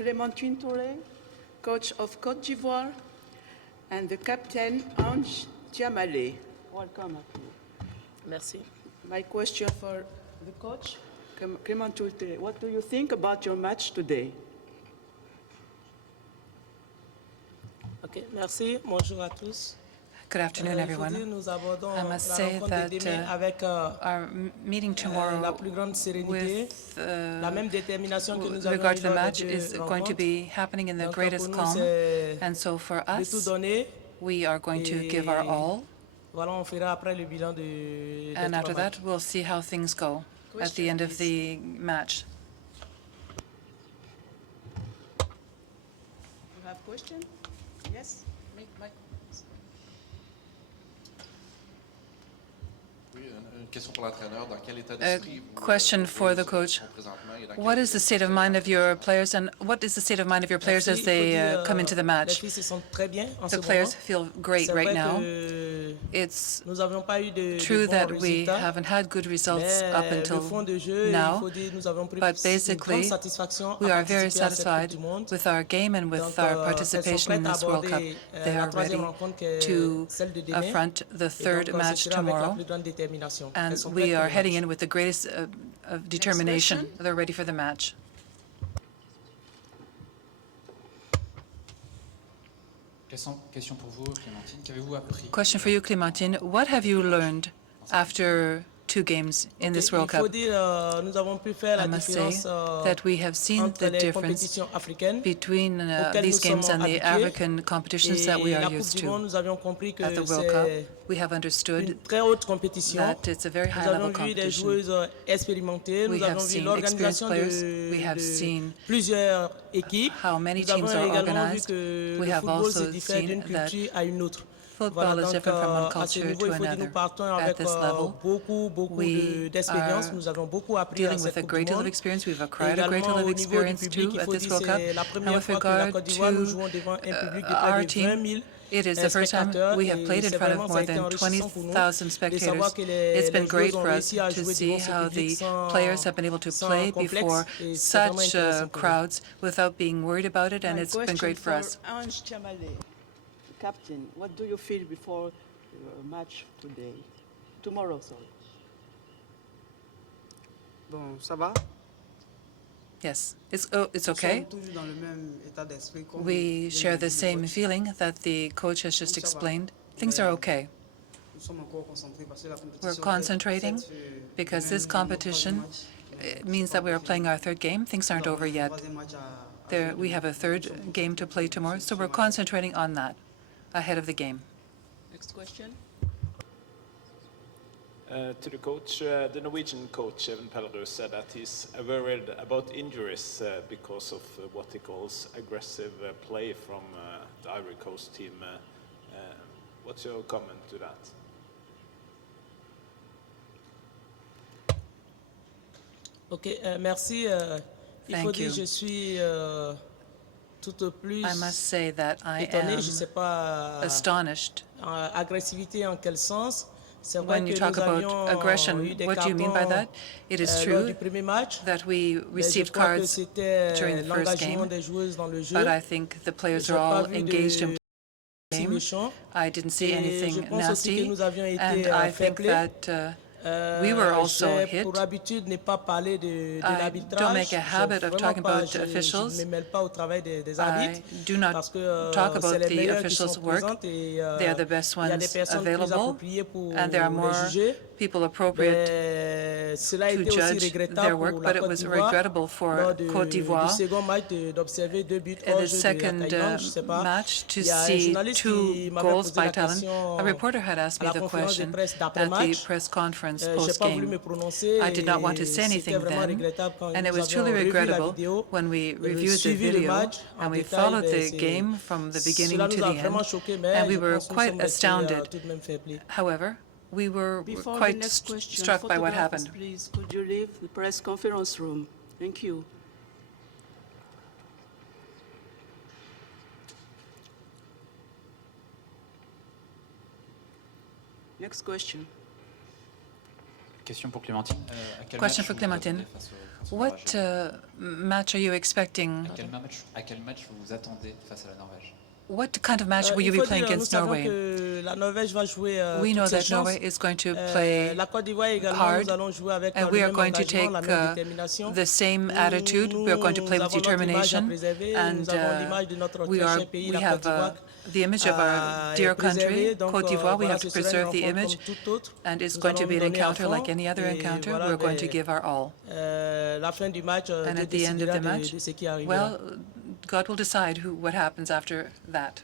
Clémentine Touré, coach of Côte d'Ivoire, and the captain, Ange Tiamale. Welcome. Merci. My question for the coach, Clémentine Touré, what do you think about your match today? Ok, merci. Bonjour à tous. Good afternoon, everyone. I must say that our meeting tomorrow with regard to the match is going to be happening in the greatest calm. And so for us, we are going to give our all. And after that, we'll see how things go at the end of the match. You have question? Yes? A question for the coach. What is the state of mind of your players, and what is the state of mind of your players as they come into the match? The players feel great right now. It's true that we haven't had good results up until now, but basically we are very satisfied with our game and with our participation in this World Cup. They are ready to affront the third match tomorrow, and we are heading in with the greatest of determination. They're ready for the match. Question for you, Clémentine. What have you learned after 2 games in this World Cup? I must say that we have seen the difference between these games and the African competitions that we are used to. At the World Cup, we have understood that it's a very high-level competition. We have seen experienced players. We have seen how many teams are organized. We have also seen that football is different from one culture to another. At this level, we are dealing with a great deal of experience. We've acquired a great deal of experience, too, at this World Cup. And with regard to our team, it is the first time we have played in front of more than 20,000 spectators. It's been great for us to see how the players have been able to play before such crowds without being worried about it, and it's been great for us. Captain, what do you feel before your match today? Tomorrow, sorry. Bon, ça va? Yes, it's okay. We share the same feeling that the coach has just explained. Things are okay. We're concentrating because this competition means that we are playing our 3rd game. Things aren't over yet. We have a 3rd game to play tomorrow, so we're concentrating on that ahead of the game. Next question. To the coach, the Norwegian coach, Even Pellerud, said that he's worried about injuries because of what he calls aggressive play from the Ivory Coast team. What's your comment to that? Ok, merci. Il faut dire, je suis tout plus I must say that I étonné, am je sais pas, astonished. Agressivité en quel sens? When you talk about aggression, what do you mean by that? It is true that we received cards during the first game, but I think the players are all engaged in the game. I didn't see anything nasty, and I think that we were also hit. I don't make a habit of talking about officials. I do not talk about the officials' work. They are the best ones available, and there are more people appropriate to judge their work, but it was regrettable for Côte d'Ivoire in the second match to see 2 goals by Thailand. A reporter had asked me the question at the press conference post-game. I did not want to say anything then, and it was truly regrettable when we reviewed the video and we followed the game from the beginning to the end, and we were quite astounded. However, we were quite struck by what happened. Please, could you leave the press conference room? Thank you. Next question. Question for Clémentine. What match are you expecting? À quel match vous vous attendez face à la Norvège? What kind of match will you be playing against Norway? We know that Norway is going to play hard, and we are going to take the same attitude. We are going to play with determination, and we have the image of our dear country, Côte d'Ivoire. We have to preserve the image, and it's going to be an encounter like any other encounter. We're going to give our all. And at the end of the match, well, God will decide what happens after that.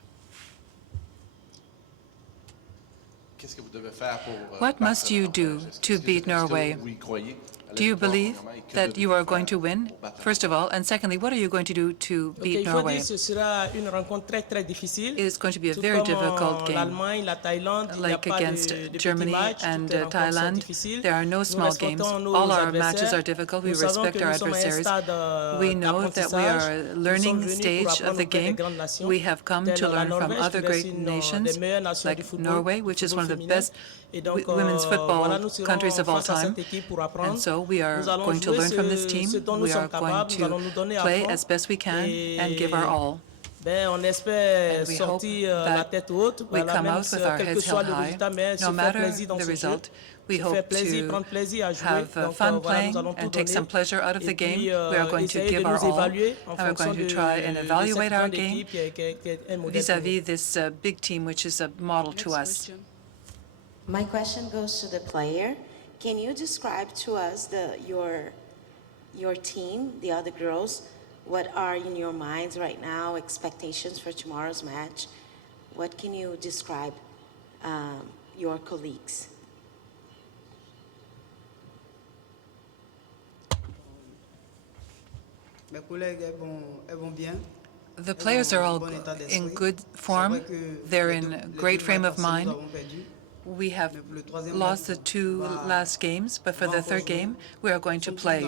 What must you do to beat Norway? Do you believe that you are going to win, first of all? And secondly, what are you going to do to beat Norway? It is going to be a very difficult game. Like against Germany and Thailand, there are no small games. All our matches are difficult. We respect our adversaries. We know that we are a learning stage of the game. We have come to learn from other great nations, like Norway, which is one of the best women's football countries of all time. And so we are going to learn from this team. We are going to play as best we can and give our all. And we hope that we come out with our heads held high. No matter the result, we hope to have fun playing and take some pleasure out of the game. We are going to give our all, and we're going to try and evaluate our game vis-à-vis this big team, which is a model to us. My question goes to the player. Can you describe to us your team, the other girls? What are in your minds right now, expectations for tomorrow's match? What can you describe your colleagues? The players are all in good form. They're in a great frame of mind. We have lost the two last games, but for the third game, we are going to play.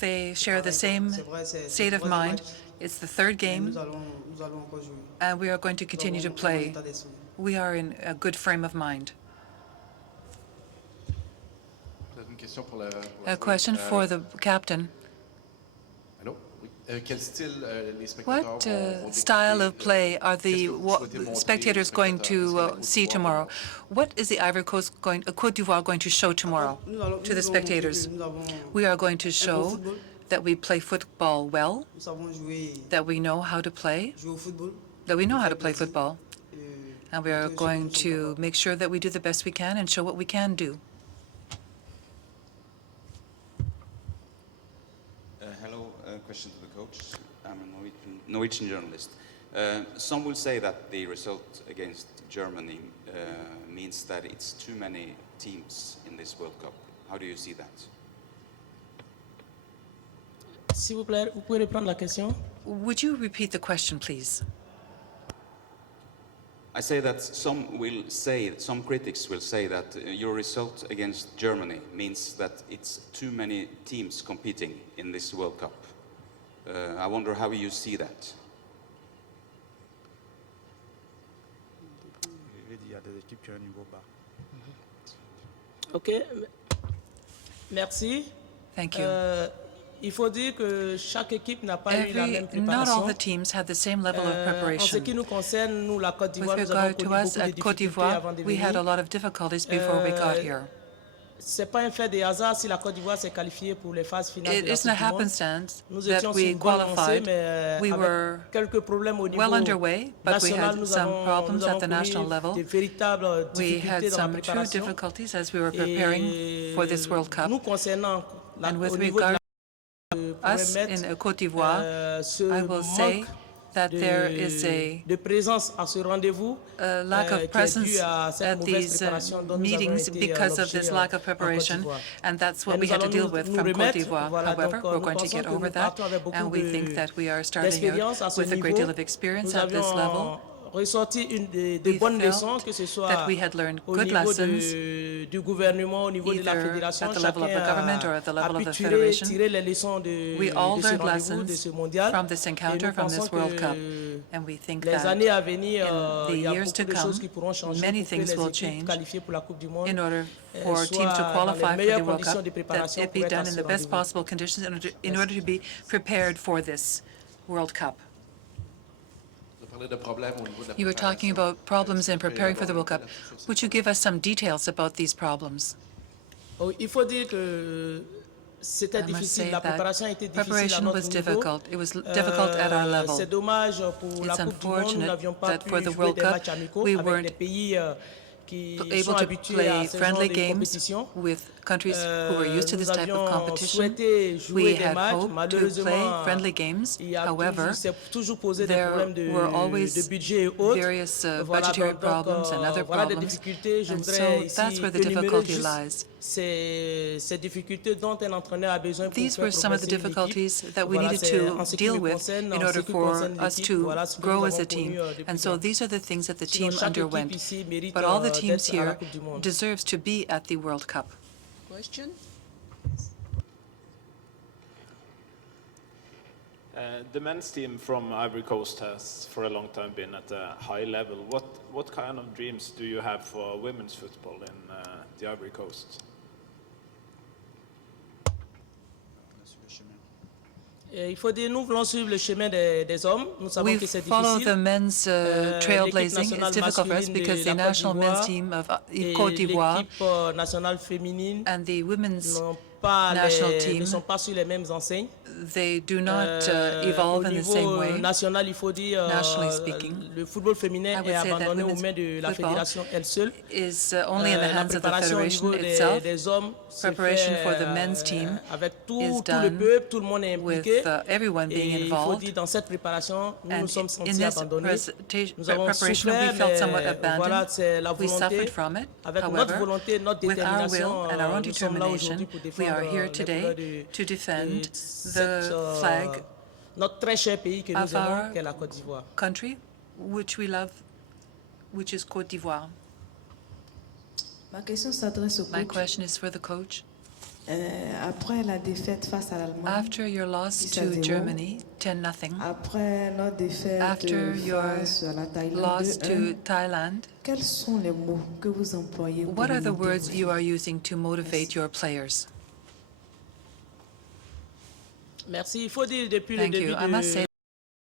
They share the same state of mind. It's the third game, and we are going to continue to play. We are in a good frame of mind. A question for the captain. What style of play are the spectators going to see tomorrow? What is the Côte d'Ivoire going to show tomorrow to the spectators? We are going to show that we play football well, that we know how to play, football, and we are going to make sure that we do the best we can and show what we can do. Hello, question to the coach. I'm a Norwegian journalist. Some will say that the result against Germany means that it's too many teams in this World Cup. How do you see that? S'il vous plaît, vous pouvez reprendre la question? Would you repeat the question, please? I say that some critics will say that your result against Germany means that it's too many teams competing in this World Cup. I wonder how you see that. Okay, merci. Thank you. Il faut dire que chaque équipe n'a pas eu la même préparation. Not all the teams had the same level of preparation. En ce qui nous concerne, nous, la Côte d'Ivoire, With regard to us at Côte d'Ivoire, we had a lot of difficulties before we got here. C'est pas un fait de hasard si la Côte d'Ivoire s'est qualifiée pour les phases finales de la It's not Coupe du Monde. happenstance Nous that étions we sur une bonne lancée, qualified. mais We avec were quelques problèmes au niveau well underway, but we national, had some problems at the national connu level. de véritables We had difficultés dans la some true préparation. difficulties as we were preparing for this World Cup. Nous concernant, And with au niveau de regard la us in Côte d'Ivoire, I will say that there is de présence à ce rendez-vous a lack of presence at these meetings été because of logés this lack of en Côte preparation, d'Ivoire. and that's what Et we nous had to allons deal nous with from Côte remettre, d'Ivoire. voilà, However, donc, we're nous going to pensons get que over nous that, partons avec beaucoup and we think that we are starting here d'expérience à ce with a great deal niveau. of experience Nous at this avions level. ressorti des we bonnes felt leçons, que ce soit that we had learned au good niveau lessons, du gouvernement, au niveau de la either fédération. at the level of the government or at the level of the federation. Tirer les leçons de We all ce learned rendez-vous, de ce lessons mondial. from this Et encounter, nous from this pensons World Cup. que And we think les that années à venir, in the il y a years to beaucoup de choses come, qui pourront changer many pour que things les will équipes change qualifiées pour la Coupe du Monde in order for soient teams to dans les qualify for the meilleures World conditions Cup, de that préparation it pour be être à done in ce the best rendez-vous. possible conditions in order to be prepared for this World Cup. You were talking about problems in preparing for the World Cup. Would you give us some details about these problems? Oh, il faut dire que c'était I must difficile, say la that préparation était difficile à preparation notre was niveau. difficult. It was difficult at our level. C'est dommage pour la It's Coupe du Monde, nous unfortunate n'avions pas that for pu the jouer World des Cup, matchs amicaux we avec weren't des pays qui sont able to habitués à play ce genre friendly de games compétition. with countries who were used to this Nous type of avions competition. souhaité jouer We des had matchs. hoped to play Malheureusement, friendly games. il y a However, s'est toujours posé des there problèmes were de always budget et autres. various Voilà, budgetary problems and other voilà des problems. difficultés. Je And voudrais so that's ici where the énumérer difficulty juste lies. ces difficultés dont un entraîneur a besoin pour These faire were some of the progresser une équipe. difficulties that we Voilà, needed c'est to en ce qui deal me with concerne, in en ce order qui for concerne us l'équipe. to Voilà ce que grow nous as a avons team. connu depuis And so lors. these are the things that the Sinon, team chaque équipe underwent. ici mérite, But all the teams d'être à la here Coupe du Monde. deserves to be at the World Cup. Question? The men's team from Ivory Coast has for a long time been at a high level. What kind of dreams do you have for women's football in the Ivory Coast? Et il faut dire, nous voulons suivre le chemin des hommes. Nous savons We que c'est follow difficile. the men's trailblazing. It's difficult for us because the national men's team of Côte d'Ivoire L'équipe nationale féminine and the women's n'ont pas national team, ne sont pas sur les mêmes enseignes. they do not evolve Au in the same niveau way. national, il faut dire, Nationally speaking, le football féminin I would est say that abandonné aux women's mains de la football fédération elle seule. is only in the La hands of the préparation au federation niveau itself. des hommes se Preparation fait, for the men's team avec is tout le done peuple, tout le monde est with impliqué. everyone Et being il faut involved. dire, dans cette préparation, nous And nous sommes in sentis this abandonnés. Nous avons preparation, we souffert, felt somewhat mais voilà, abandoned. c'est la We volonté. suffered from it. Avec notre However, volonté, notre with our détermination, will and our own nous sommes là determination, aujourd'hui pour we are défendre here les today couleurs to defend de the flag notre très cher pays que nous of aimons, our qu'est la Côte d'Ivoire. country, which we love, which is Côte d'Ivoire. Ma question s'adresse au My coach. question is for the coach. Après la défaite face à l'Allemagne, After your loss 10-0, to Germany, 10-0, après notre défaite after your face à la Thaïlande loss 2-1, to Thailand, quels sont les mots que vous employez pour what are les the words motiver? you are using to motivate your players? Merci. Il faut dire depuis le Thank début you. I must say,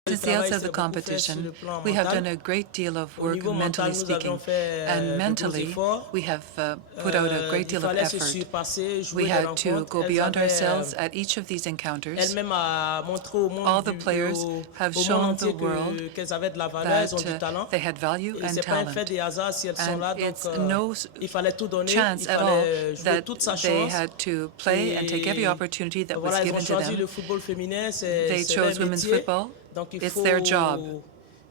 since the outset of the c'est beaucoup fait sur competition, le plan we have mental. done a great deal of Au work, niveau mentally mental, nous speaking, avions fait and de gros mentally, efforts. we have put out a great Il deal of fallait se effort. surpasser, jouer We des had to rencontres. go Elles beyond avaient, ourselves at each of these encounters. Elle-même a montré au monde, All the players have au monde shown entier the world qu'elles avaient de la valeur, that elles ont du talent. they had value Et and c'est pas un fait talent. de hasard si elles sont And là. Donc, it's no il fallait tout donner, chance il at all fallait jouer that toute sa they chance. had to play and take every Et opportunity that was voilà, elles ont given to choisi them. le football féminin, They c'est chose leur women's métier. football. Donc il It's faut, their job.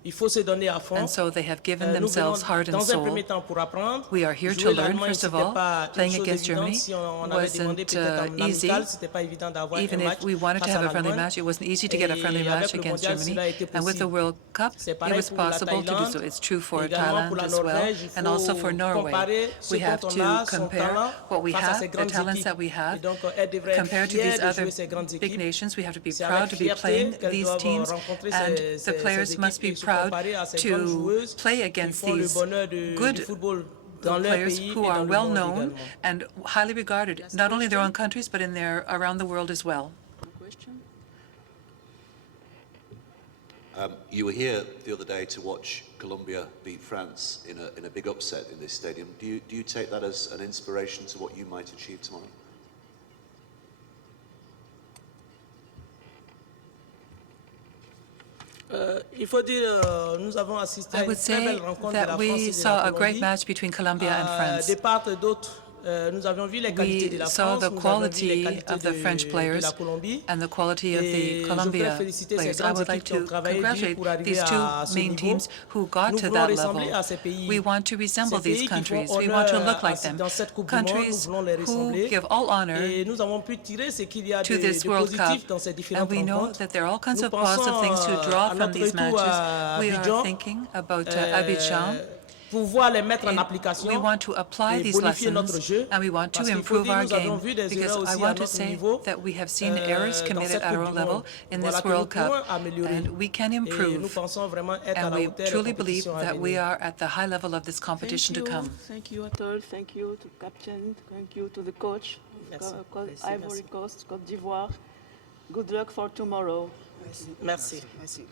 il faut se donner à fond. And so they have given Nous venons themselves heart and dans un soul. premier temps pour apprendre. We are here to Jouer learn, l'Allemagne, first of c'était all. pas une Playing chose against évidente. Germany Si on avait demandé wasn't peut-être en easy. amical, c'était pas évident d'avoir un Even match if we wanted to face à have a friendly l'Allemagne. match, it wasn't easy to get a friendly Et match avec le against mondial, Germany. cela a été And with the possible. World Cup, C'est it pareil was pour la possible to do Thaïlande. so. It's true for Également Thailand pour la as well, Norvège, il and also faut for Norway. comparer ce We have dont on to a, son compare talent, what we face à ces have, the grandes talents équipes. that we Et have, donc, elles devraient être compared to fières these de other jouer ces grandes big équipes. nations. We have to be C'est proud avec to be fierté playing qu'elles these doivent teams, rencontrer and ces the players équipes must be et se proud comparer à ces grandes to joueuses play qui against font le these bonheur du good football dans leur players pays who et are dans le well monde known également. and highly regarded, not only in their own countries, but in their around the world as well. Question? You were here the other day to watch Colombia beat France in a big upset in this stadium. Do you take that as an inspiration to what you might achieve tomorrow? Il faut dire, nous avons assisté à I une would très say belle rencontre de la that France we et de saw la a great Colombie. match between Colombia and France. De part et d'autre, nous avions vu les qualités de We la saw France, the nous avions vu les quality qualités of the French de players la Colombie. and the quality of the Et je Colombia voudrais féliciter ces players. I grandes would like équipes qui ont to travaillé dur congratulate pour arriver these two à ce main niveau. teams who got Nous to voulons that ressembler level. à ces pays. We want to resemble Ces these pays qui font countries. We want to honneur look like them. dans cette Coupe du Monde, nous Countries voulons les who ressembler. give all honor Et nous avons pu tirer ce qu'il y a to de this World positif Cup. dans ces And différentes we know rencontres. that there are all kinds Nous of positive things to pensons draw à from notre these retour matches. à We are Abidjan, thinking about Abidjan. pouvoir les mettre en We application want to apply et these bonifier notre lessons, jeu. and we want to Parce qu'il faut improve dire, our nous avions game, vu des because erreurs I aussi à want to notre say niveau that we have seen errors dans committed cette at Coupe our du level Monde. in Voilà this que nous World pouvons Cup, améliorer. and we can Et nous improve. pensons vraiment être à And la we hauteur des truly believe compétitions à that we venir. are at the high level of this competition to come. Thank you at all. Thank you to captain. Thank you to the coach. Merci. Merci, Ivory Coast, Côte d'Ivoire. Good luck for tomorrow. Merci. Merci.